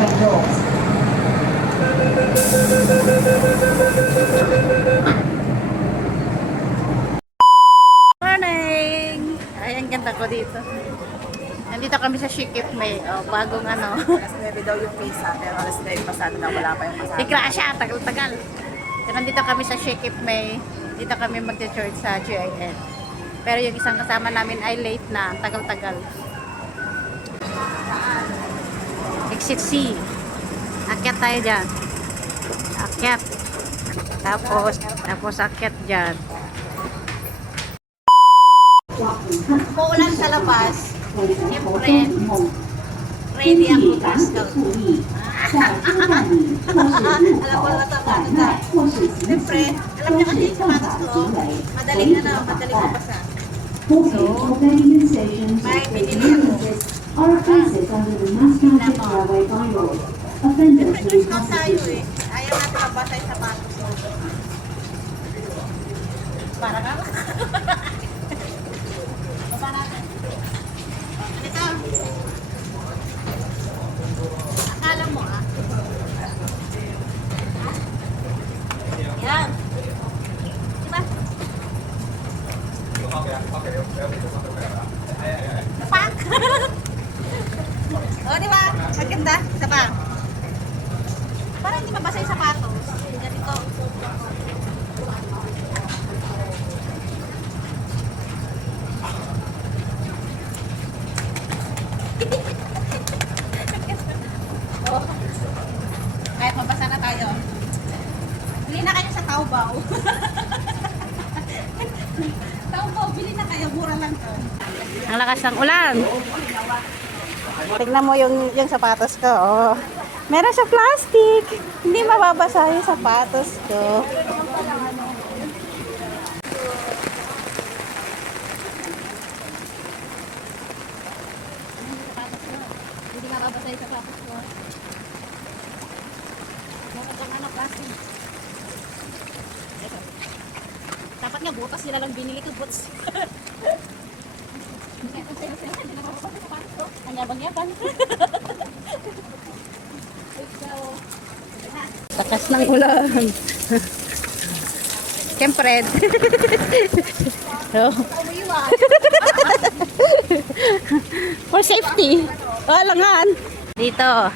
St. John's. Morning! Ay, ang ganda ko dito. Nandito kami sa Shikip May. Oh, bagong ano. Alas 9 daw yung misa, pero alas 9 pasado na wala pa yung pasado. Si Krasya, tagal-tagal. So, nandito kami sa Shikip May. Dito kami mag-church sa GIN. Pero yung isang kasama namin ay late na. Tagal-tagal. Exit C. Akyat tayo dyan. Akyat. Tapos akyat dyan. Uulan sa labas. Siyempre, ready ang butas ko. Alam ko na tama na. Siyempre, alam niyo kasi yung sapatos ko, madaling mabasa. So, may binili ako. Siyempre, Diyos lang tayo eh. Ayaw natin mabasa yung sapatos ko. Para ka? Baba natin. Ito. Akala mo ah. Yan. Diba? Pak! O, diba? Maganda. Isa pa. Para hindi mabasa yung sapatos. Ganito. Oh. Kahit mabasa na tayo. Bili na kayo sa Taobao. Taobao, bili na kayo. Mura lang to. Ang lakas ng ulan. Tignan mo yung sapatos ko. Oh. Meron siya plastic. Hindi mababasa yung sapatos ko. Hindi mababasa yung sapatos ko. Plastic. Dapat nga butas nila lang binili ko, boots. Ang yabang-yabang. Takas ng ulan. Siyempre. Oh. For safety. Walangan. Dito.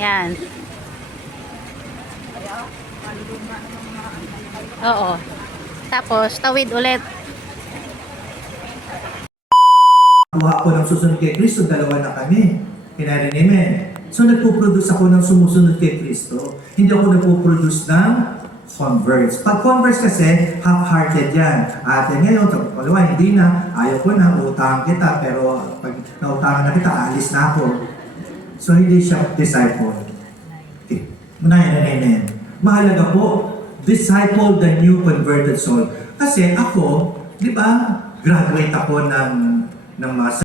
Yan. Oo. Tapos, tawid ulit. Kuha ako ng susunod kay Kristo, dalawa na kami. Amen. So nagpo-produce ako ng sumusunod kay Kristo. Hindi ako nagpo-produce ng converts. Pag converts kasi, half-hearted yan. Ate ngayon, pagkakalawa, hindi na. Ayaw ko na, utangan kita. Pero pag nautangan na kita, alis na ako. So hindi siya disciple. Okay. Munayan na amen. Mahalaga po, disciple the new converted soul. Kasi ako, di ba, graduate ako ng masa.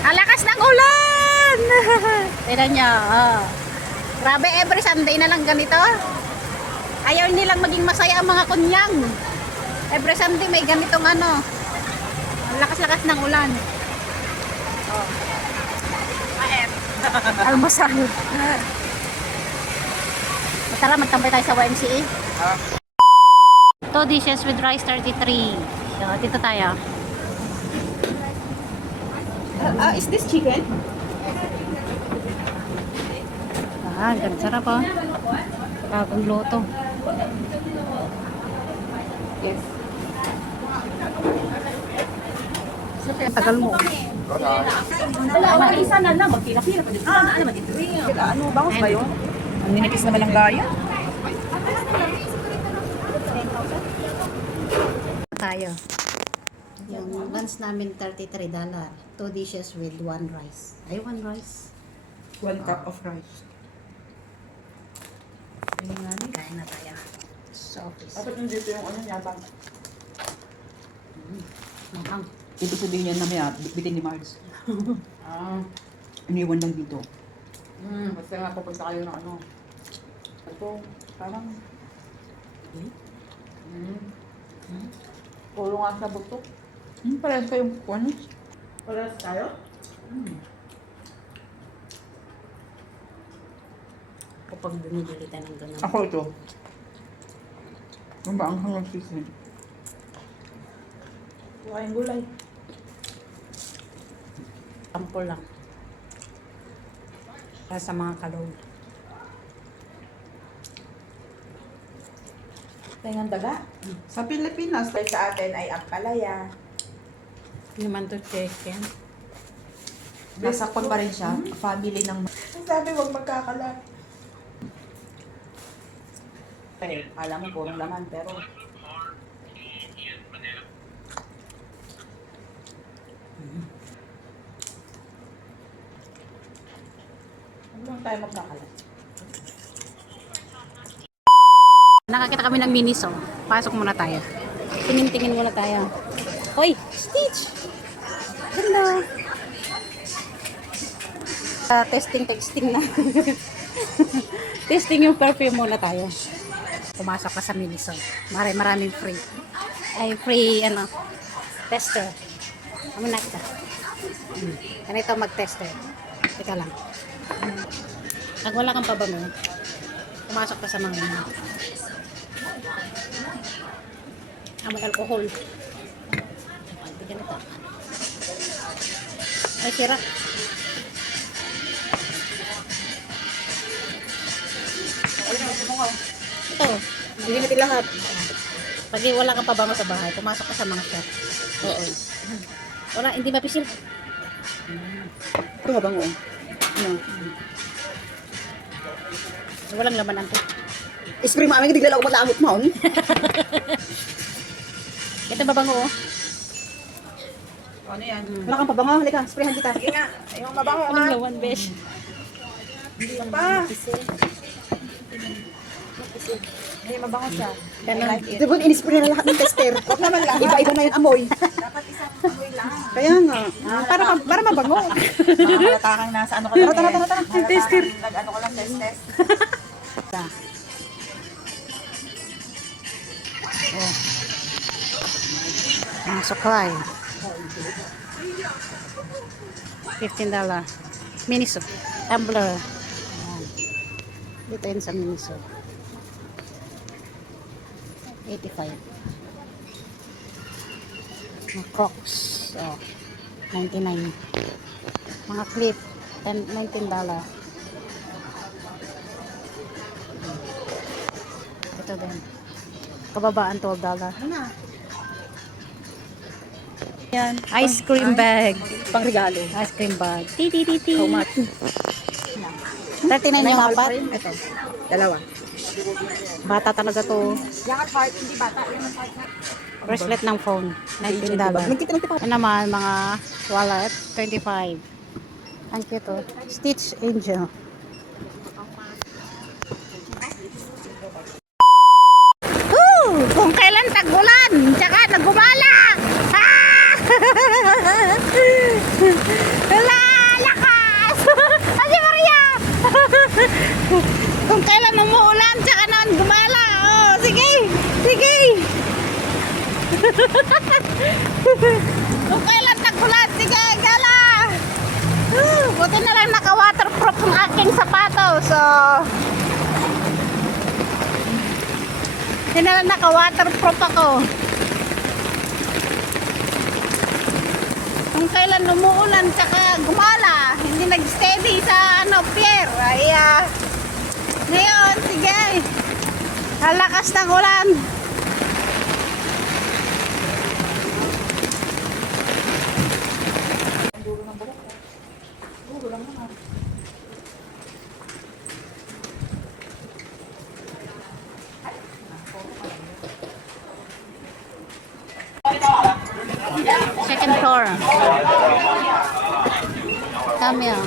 Ang lakas ng ulan! Tignan nyo, oh. Grabe, every Sunday na lang ganito. Ayaw nilang maging masaya ang mga kunyang. Every Sunday may ganitong ano. Ang lakas-lakas ng ulan. Oh. Maem. Almusal. Tara, magtambay tayo sa YMCA. 2 dishes with rice 33. So, dito tayo. Is this chicken? Ah, ganda sarap oh. Bagong luto. Yes. Tagal mo. Wala, isa na lang. Magpila-pila pa dito. Ano ba dito? Ano, bangus ba yun? Ang ninipis na malanggaya. Tayo. Yung lunch namin $33. 2 dishes with 1 rice. Ay, 1 rice. 1 cup of rice. Kain na tayo. Sa office. Dapat yung dito yung ano yabang. Mahang. Ibig sabihin niya na may bitin ni Mars. Ah. Iniwan lang dito. Basta nga pupunta kayo ng ano. Ito, parang Puro nga sa butok. parehas kayong kuwan. Parehas tayo? Kapag bumibili tayo ng ganun. Ako ito. Ano ba ang hangang sisig? Huwag kayong gulay. Sample lang. Para sa mga kalong. Tengang daga. Sa Pilipinas, dahil sa atin ay ampalaya. Naman to chicken. Nasakpan pa rin siya. Family ng... Ang sabi, huwag magkakalat. Alam mo, purong laman, pero... Huwag lang tayo magkakalat. Nakakita kami ng Miniso. Pasok muna tayo. Tingin-tingin muna tayo. Hoy! Stitch! Hello! Testing na. Testing yung perfume muna tayo. Pumasok ka sa Miniso. Maraming free. Ay, free, tester. Ano na kita? Ganito mag-tester. Teka lang. Pag wala kang pabango, pumasok ka sa mga amoy alcohol. Ay, ganito. Ay, sira. Ito. Hindi natin lahat. Pag wala kang pabango sa bahay, pumasok ka sa mga shop. Oo. Wala, hindi mapisil. Ito mabango. Ano? Walang laman to. Spray mo, aming digla ako matlamot mo. Ito mabango, oh. Ano yan? Wala kang pabango. Halika, sprayhan kita. Sige nga. Yung mabango Walang nga. laman, besh. Pa. Hindi, mabango siya. I Ganun. like it. Diba, inispray na lahat ng tester. Huwag naman lahat. Iba-iba na yung amoy. Dapat isang amoy lang. Kaya nga. Para mabango. Halata kang nasa ano ka lang. Tara. Tester. Nag-ano ka lang, test. Mga suklay. $15. Miniso. Tumbler. Ayan. Dito yun sa Miniso. 85. Mga Crocs. Oh. 99. Mga clip. $19. Ito din. Kababaan $12. Yan. Ice cream bag. Pang regalo. Ice cream bag. Ti. How much? 39 yung apat. Ito. Dalawa. Bata talaga to. Yung at heart, hindi bata. Yung at heart. Bracelet ng phone. $19. Nagkita lang Ano naman, mga wallet, 25. Ang cute to. Stitch Angel. Kung kailan tag-ulan, tsaka nagumala. Ah! Lalakas! Ay, Maria! Kung kailan umuulan, tsaka naman gumala. Oh, sige! Sige! Kung kailan tag-ulan, sige, gala! Buti na lang naka-waterproof ang aking sapatos. So, hindi na lang naka-waterproof ako. Kung kailan umuulan tsaka gumala, hindi nag-steady sa pier. Ay, ngayon, sige. Halakas ng ulan. Second floor. Come here.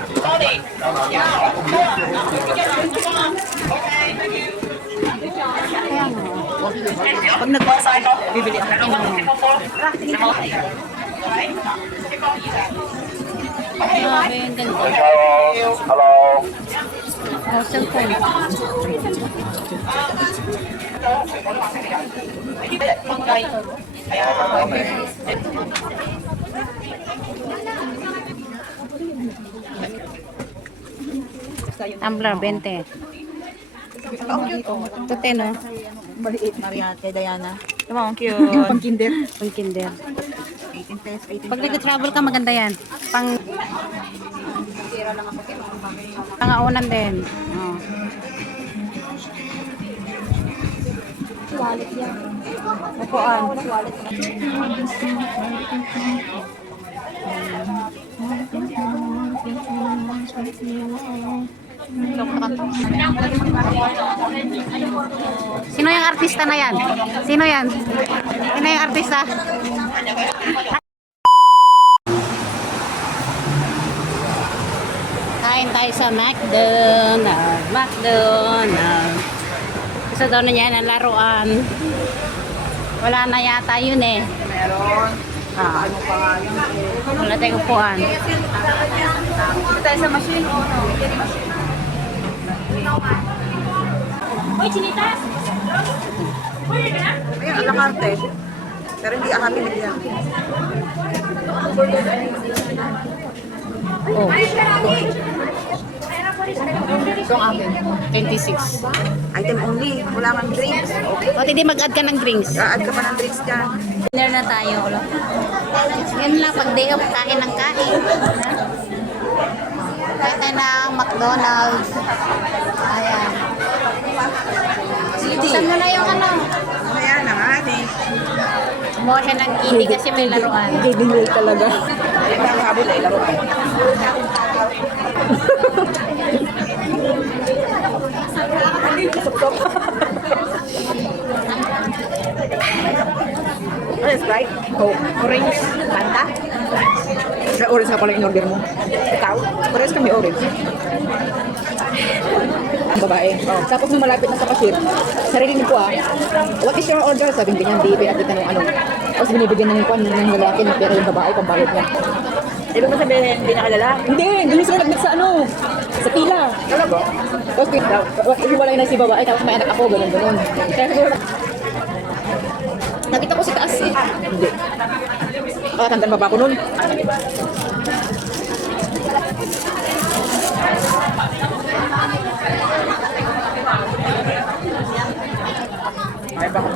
Kaya nga. ako. Pag nagbasa ako, bibili ako. Grabe, ang ganda. Hello. Oh, cellphone. Tumbler, 20. Ito, 10, no? Maliit, Maria, kay Diana. Diba, ang cute. Pang kinder. Pang kinder. 18 pesos, 18 Pag nag-travel ka, maganda yan. Pangaunan din. Oh. Upuan. Sino yung artista na yan? Sino yan? Sino yung artista? Kain tayo sa McDonald's. McDonald's. Gusto daw na niya ng laruan. Wala na yata yun eh. Meron. Ah, Ano pa nga yun? wala tayong upuan. Dito tayo sa machine. Oh, no. Ayan, alakarte. Pero hindi ahami nila. Oh, Ito ang akin. 26. Item only. Wala kang drinks. Okay. O, hindi mag-add ka ng drinks. Add ka pa ng drinks dyan. Dinner na tayo. Yan lang, pag day off, kain ng kain. Kain tayo ng McDonald's. Ayan. Buksan mo na yung ano. Ayan na nga eh. Kumuha siya ng kitty kasi may laruan. Bibili talaga. Ay, nakakabot ay laruan. Ano yung Sprite? Coke? Orange? Fanta? Sa orange na pala yung order mo. Ikaw? Parehas kami orange. Ang babae. Tapos nung malapit na sa cashier, sarili ko what is your order? Sabi ganyan, baby, at kita ng ano. Tapos binibigyan ng kwan ng lalaki ng pera yung babae, pambayad niya. Ibig mo sabihin, hindi nakalala? Hindi, ganyan sila nag sa ano, sa pila. Talaga? Tapos hiwalay na si babae, tapos may anak ako, ganun. Kaya siguro, nakita ko sa taas eh. Hindi. Tandaan pa ba ako nun? Ay, baka